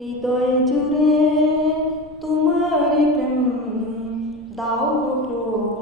হৃদয় জুড়ে তোমার প্রেম দাও প্রভু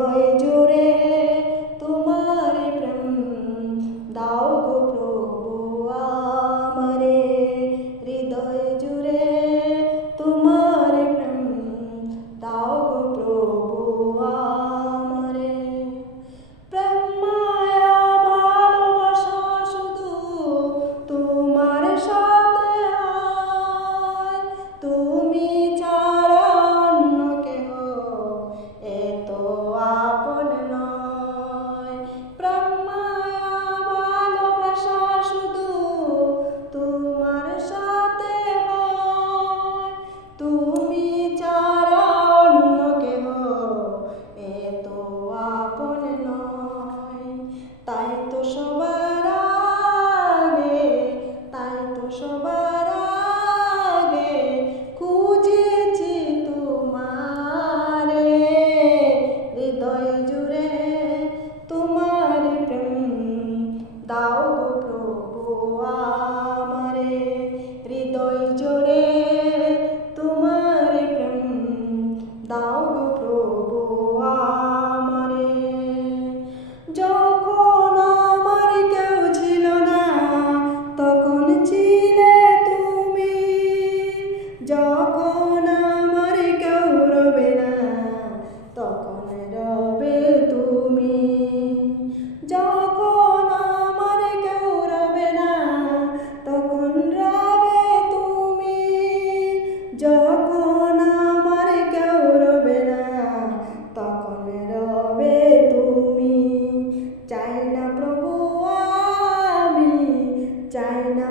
joy Oh. चाइना